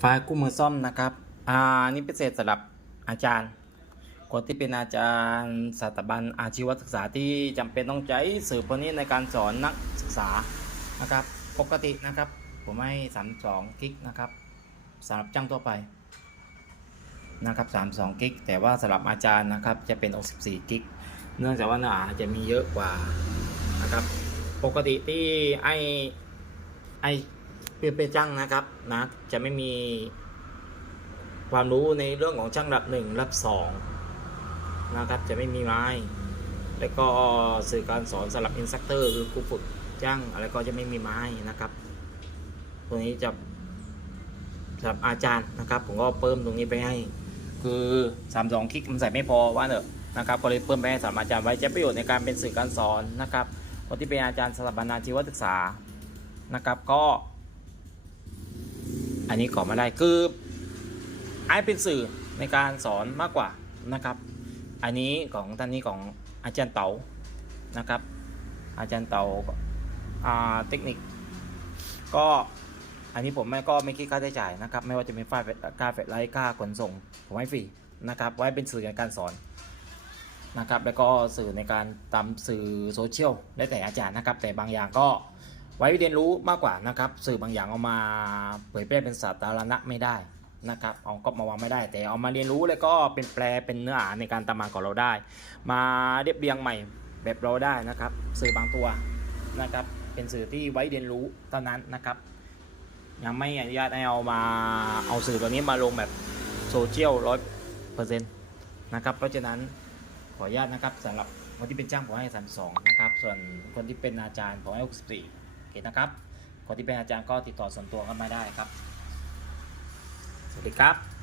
ไฟล์กู้มือซ่อมนะครับ อ่า นี่พิเศษสำหรับอาจารย์ คนที่เป็นอาจารย์สถาบันอาชีวศึกษาที่จำเป็นต้องใช้สื่อพวกนี้ในการสอนนักศึกษานะครับ ปกตินะครับ ผมให้32กิกนะครับสำหรับจ้างทั่วไปนะครับ32กิกแต่ว่าสำหรับอาจารย์นะครับจะเป็น64กิกเนื่องจากว่าเนื้อหาจะมีเยอะกว่านะครับ ปกติที่ไอไอ เปนเป็นจ้างนะครับนะจะไม่มีความรู้ในเรื่องของช่างระดับหนึ่งระดับสองนะครับจะไม่มีไม้ แล้วก็สื่อการสอนสำหรับอินสตัคเตอร์คือครูฝึกจ้างอะไรก็จะไม่มีไม้นะครับตรงนี้จะสำหรับอาจารย์นะครับ ผมก็เพิ่มตรงนี้ไปให้ คือ32คลิกมันใส่ไม่พอว่าเนอะนะครับก็เลยเพิ่มไปให้สำหรับอาจารย์ไว้จะประโยชน์ในการเป็นสื่อการสอนนะครับคนที่เป็นอาจารย์สถาบันอาชีวศึกษานะครับ ก็ อันนี้ขอมาได้คือไอเป็นสื่อในการสอนมากกว่านะครับ อันนี้ของท่านนี้ของอาจารย์เต๋านะครับ อาจารย์เต๋าอ่าเทคนิค ก็อันนี้ผมไม่ก็ไม่คิดค่าใช้จ่ายนะครับ ไม่ว่าจะเป็นค่าค่าเฟรไลท์ค่าขนส่งผมให้ฟรีนะครับ ไว้เป็นสื่อในการสอนนะครับ แล้วก็สื่อในการตามสื่อโซเชียลได้แต่อาจารย์นะครับ แต่บางอย่างก็ ไว้เรียนรู้มากกว่านะครับ สื่อบางอย่างเอามาเผยแพร่เป็นสาธารณะไม่ได้นะครับเอาก็มาวางไม่ได้แต่เอามาเรียนรู้แล้วก็เป็นแปลเป็นเนื้อหาในการตามมาของเราได้ มาเรียบเรียงใหม่แบบเราได้นะครับ สื่อบางตัวนะครับ เป็นสื่อที่ไว้เรียนรู้เท่านั้นนะครับ ยังไม่อนุญาตให้เอามาเอาสื่อตัวนี้มาลงแบบโซเชียลร้อยเปอร์เซ็นต์นะครับ เพราะฉะนั้นขออนุญาตนะครับสำหรับคนที่เป็นจ้างผมให้สันสองนะครับ ส่วนคนที่เป็นอาจารย์ผมให้หกสิบสี่ เคนะครับคนที่เป็นอาจารย์ก็ติดต่อส่วนตัวกันมาได้ครับ สวัสดีครับ